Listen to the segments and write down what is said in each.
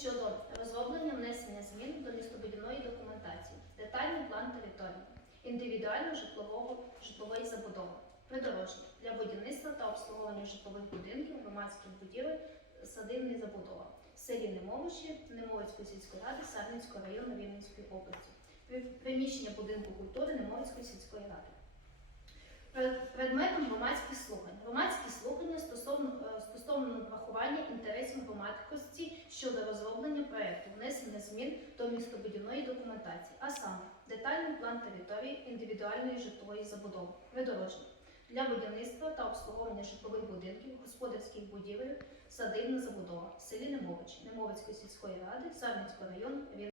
щодо розроблення внесення змін до містобудівної документації, детальний план території, індивідуального житлового житлової забудови, придорожні для будівництва та обслуговування житлових будинків, громадських будівель, садибної забудова, в селі Немовичі, Немовицької сільської ради, Сарненського району Рівненської області, приміщення будинку культури Немовицької сільської ради. Пред- Предметом громадських слухань. Громадські слухання стосовно, е, врахування інтересів громадськості щодо розроблення проєкту, внесення змін до містобудівної документації, а саме детальний план території індивідуальної житлової забудови, придорожні для будівництва та обслуговування житлових будинків, господарських будівель, садибна забудова в селі Немович, Немовицької сільської ради, Сарненського району, Рівненської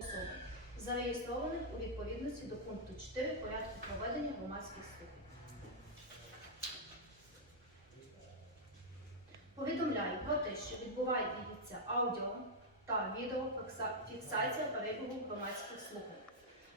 особи, зареєстрованих у відповідності до пункту 4 порядку проведення громадських слухань. Повідомляю про те, що відбувається аудіо та відеофіксація перебігу громадських слухань.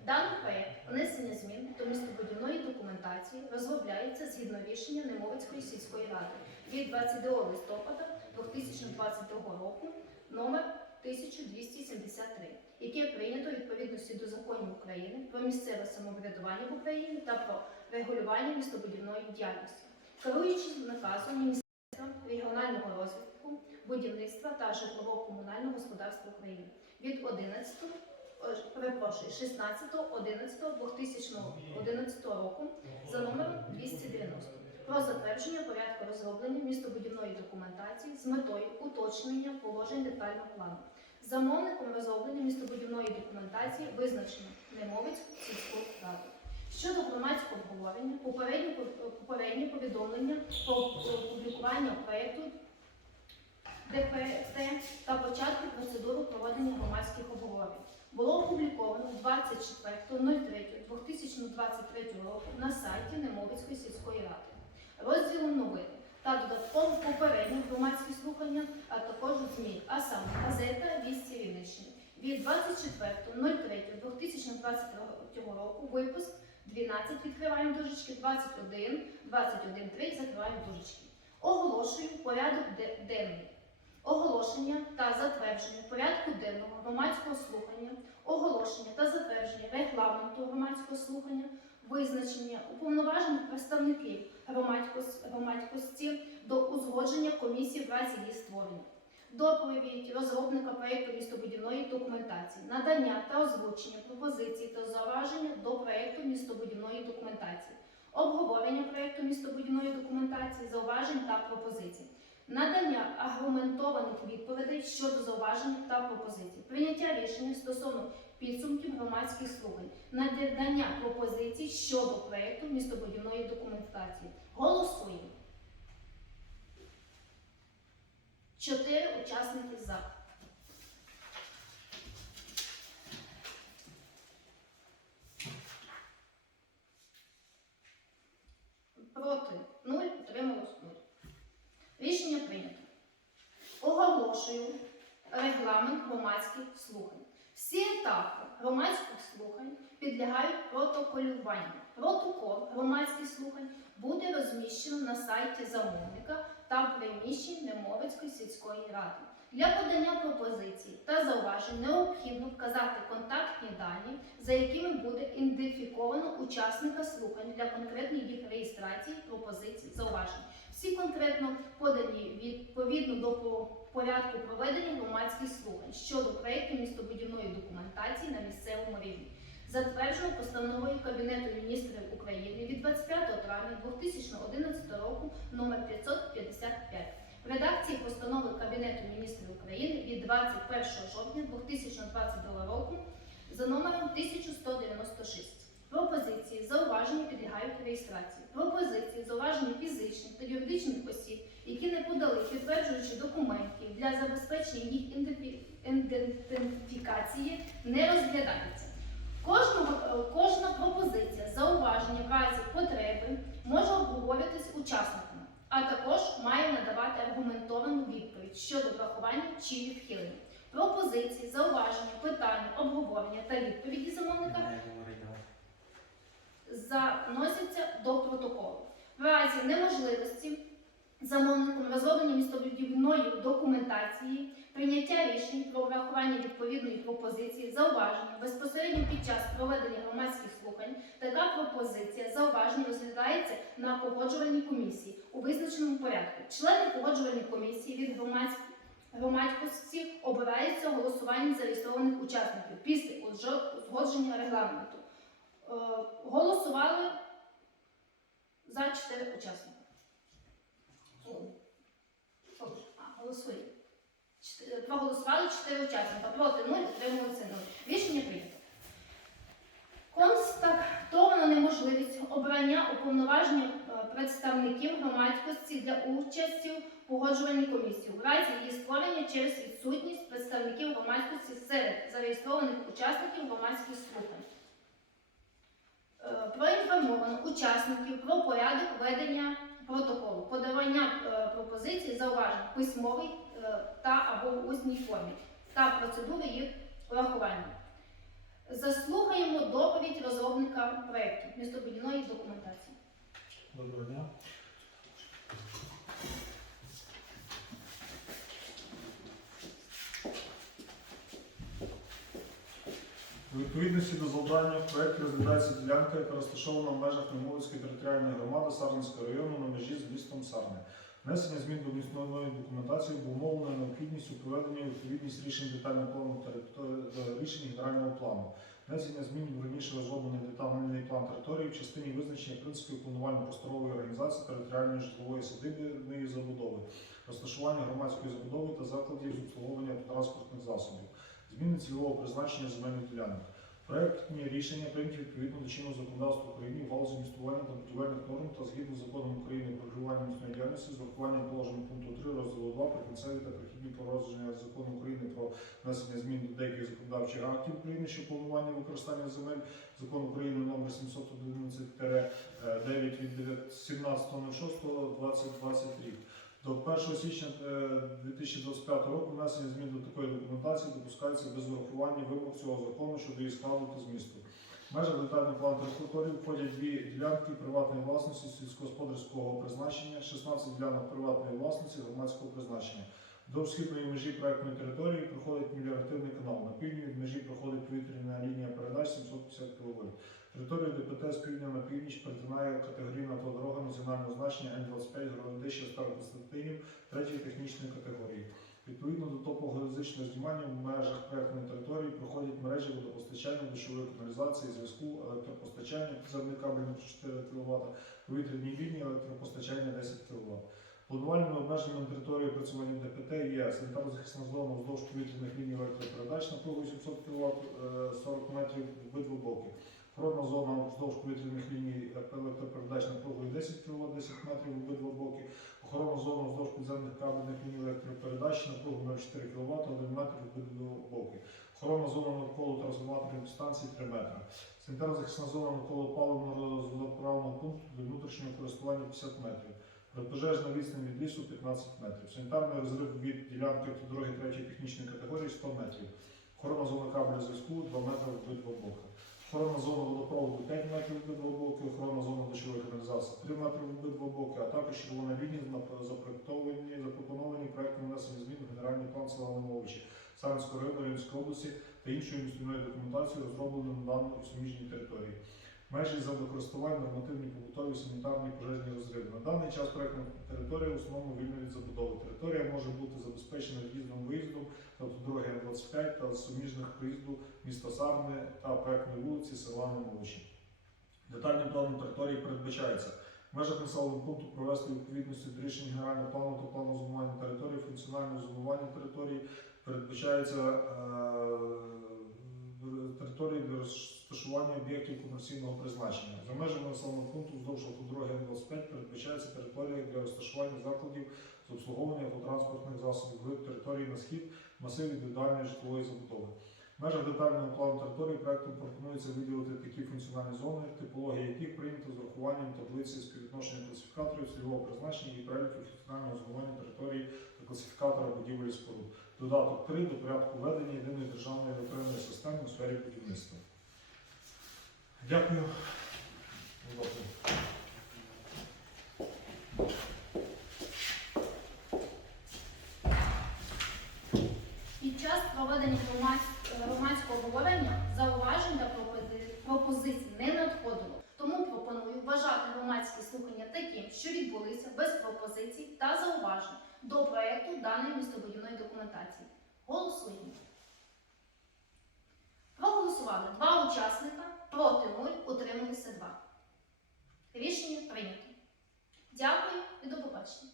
Даний проєкт внесення змін до містобудівної документації розробляється згідно рішення Немовицької сільської ради від 22 листопада 2022 року номер 1273, яке прийнято у відповідності до законів України про місцеве самоврядування в Україні та про регулювання містобудівної діяльності, керуючись наказом Міністерства регіонального розвитку, будівництва та житлово-комунального господарства України від 11 е, перепрошую, 16.11.2011 року за номером 290 про затвердження порядку розроблення містобудівної документації з метою уточнення положень детального плану. Замовником розроблення містобудівної документації визначено Немовицьку сільську раду. Щодо громадського обговорення, попереднє повідомлення про опублікування проєкту ДПТ та початку процедури проведення громадських обговорень. Було опубліковано 24.03.2023 року на сайті Немовицької сільської ради, розділу новини та додатково попередні громадські слухання, а також ЗМІ, а саме газета «Вісті Рівненщини» від 24.03.2023 року випуск 12 відкриваємо дужечки, 21, 21, 3 закриваємо дужечки. Оголошую порядок денний. Оголошення та затвердження порядку денного громадського слухання, оголошення та затвердження регламенту громадського слухання, визначення уповноважених представників громадськості до узгодження комісії в разі її створення, доповідь розробника проєкту містобудівної документації, надання та озвучення пропозицій та зауваження до проєкту містобудівної документації, обговорення проєкту містобудівної документації, зауважень та пропозицій. Надання аргументованих відповідей щодо зауважень та пропозицій, прийняття рішення стосовно підсумків громадських слухань, надання пропозицій щодо проєкту містобудівної документації. Голосуємо. Чотири учасники за. Проти 0, утрималось 0. Рішення прийнято. Оголошую регламент громадських слухань. Всі етапи громадських слухань підлягають протоколюванню. Протокол громадських слухань буде розміщено на сайті замовника та в приміщенні Немовицької сільської ради. Для подання пропозицій та зауважень необхідно вказати контактні дані, за якими буде ідентифіковано учасника слухань для конкретної їх реєстрації, пропозицій, зауважень. Всі конкретно подані відповідно до порядку проведення громадських слухань щодо проєктів містобудівної документації на місцевому рівні, затверджено постановою Кабінету міністрів України від 25 травня 2011 року номер 555 в редакції постанови Кабінету міністрів України від 21 жовтня 2022 року за номером 1196. Пропозиції, зауваження підлягають реєстрації. Пропозиції, зауваження фізичних та юридичних осіб, які не подали підтверджуючи документів для забезпечення їх ідентифі- ідентифікації, не розглядаються. Е, кожна пропозиція, зауваження в разі потреби може обговорюватись учасниками, а також має надавати аргументовану відповідь щодо врахування чи відхилення. Пропозиції, зауваження, питання, обговорення та відповіді замовника заносяться до протоколу. В разі неможливості замовником розроблення містобудівної документації, прийняття рішень про врахування відповідної пропозиції, зауваження безпосередньо під час проведення громадських слухань. Така пропозиція зауваження розглядається на погоджувальній комісії у визначеному порядку. Члени погоджувальної комісії від громадських громадськості обираються голосуванням зареєстрованих учасників після узгодження регламенту. Е, Голосували за чотири учасника. А, голосує. Чотири- Проголосували чотири учасника. Проти нуль, утрималися нуль. Рішення прийнято. Констатовано неможливість обрання уповноваження е, представників громадськості для участі в погоджувальній комісії у разі її створення через відсутність представників громадськості серед зареєстрованих учасників громадських слухань. Е, Проінформовано учасників про порядок ведення протоколу, подавання е, пропозицій, зауважень письмовий е, та або в усній формі та процедури їх врахування. Заслухаємо доповідь розробника проєкту містобудівної документації. Доброго дня. Відповідності до завдання в проєкті розглядається ділянка, яка розташована в межах Немовицької територіальної громади Сарненського району на межі з містом Сарни. Внесення змін до місної документації був умовлено необхідністю проведення відповідність рішень детального плану території рішень генерального плану. Внесення змін в раніше розроблений детальний план території в частині визначення принципів планування просторової організації територіальної житлової садибної забудови, розташування громадської забудови та закладів з обслуговування транспортних засобів, зміни цільового призначення земельних ділянок. Проектні рішення прийняті відповідно до чинного законодавства України в галузі містування та будівельних норм та згідно з законом України про регулювання місної діяльності з урахуванням положень пункту 3 розділу 2 прикінцеві та перехідні положення закону України про внесення змін до деяких законодавчих актів України щодо планування використання земель, закон України номер 711-9 від 17.06.2020 рік. До 1 січня е, 2025 року внесення змін до такої документації допускається без урахування вимог цього закону щодо її складу та змісту. Межа детального плану території входять дві ділянки приватної власності сільськогосподарського призначення, 16 ділянок приватної власності громадського призначення. До східної межі проектної території проходить меліоративний канал. На півдні від межі проходить повітряна лінія передач 750 кВт. Територію ДПТ з півдня на північ перетинає категорійна автодорога національного значення Н-25 Городище Староконстантинів третьої технічної категорії. Відповідно до топогеозичного знімання в межах проектної території проходять мережі водопостачання, дощової каналізації, зв'язку, електропостачання, підземний кабель на 4 кВт, повітряні лінії, електропостачання 10 кВт. Планувальними обмеженнями території опрацювання ДПТ є санітарно-захисна зона вздовж повітряних ліній електропередач напругою 700 кВт 40 метрів в обидва боки. Природна зона вздовж повітряних ліній електропередач напругою 10 кВт 10 метрів в обидва боки. Охоронна зона вздовж підземних кабельних ліній електропередач напругою 0,4 кВт 1 метр в обидва боки. Охоронна зона навколо трансформаторної станції 3 метри. Санітарно-захисна зона навколо паливно-заправного пункту для внутрішнього користування 50 метрів. Протипожежна відстань від лісу 15 метрів. Санітарний розрив від ділянки автодороги 3 технічної категорії 100 метрів. Охоронна зона кабеля зв'язку 2 метри обидва боки. Охоронна зона водопроводу 5 метрів обидва боки, охоронна зона дощової каналізації 3 метри обидва боки, а також червона лінія запропоновані проектом внесення змін в генеральний план села Лимовичі, Сарнського району Рівненської області та іншою містобудівною документацією, розробленою на даній суміжній території. Межі землекористування, нормативні побутові, санітарні пожежні розриви. На даний час проектна територія в основному вільна від забудови. Територія може бути забезпечена в'їздом виїздом та автодороги М25 та суміжних проїзду міста Сарни та проектної вулиці села Немовичі. Детальним планом території передбачається в межах населеного пункту провести відповідності до рішень генерального плану та плану зонування території, функціональне зонування території передбачається е, території для розташування об'єктів комерційного призначення. За межами населеного пункту вздовж автодороги М25 передбачається територія для розташування закладів з обслуговування автотранспортних засобів в території на схід масив індивідуальної житлової забудови. В межах детального плану території проектом пропонується виділити такі функціональні зони, типології яких прийнято з урахуванням таблиці співвідношення класифікаторів цільового призначення і переліку функціонального зонування території та класифікатора будівель споруд. Додаток 3 до порядку ведення єдиної державної електронної системи у сфері будівництва. Дякую. Будь ласка. проведення громадсь- громадського обговорення зауважень та пропози- пропозицій не надходило. Тому пропоную вважати громадські слухання таким, що відбулися без пропозицій та зауважень до проєкту даної містобудівної документації. Голосуємо. Проголосували два учасника, проти 0, утрималися 2. Рішення прийнято. Дякую і до побачення.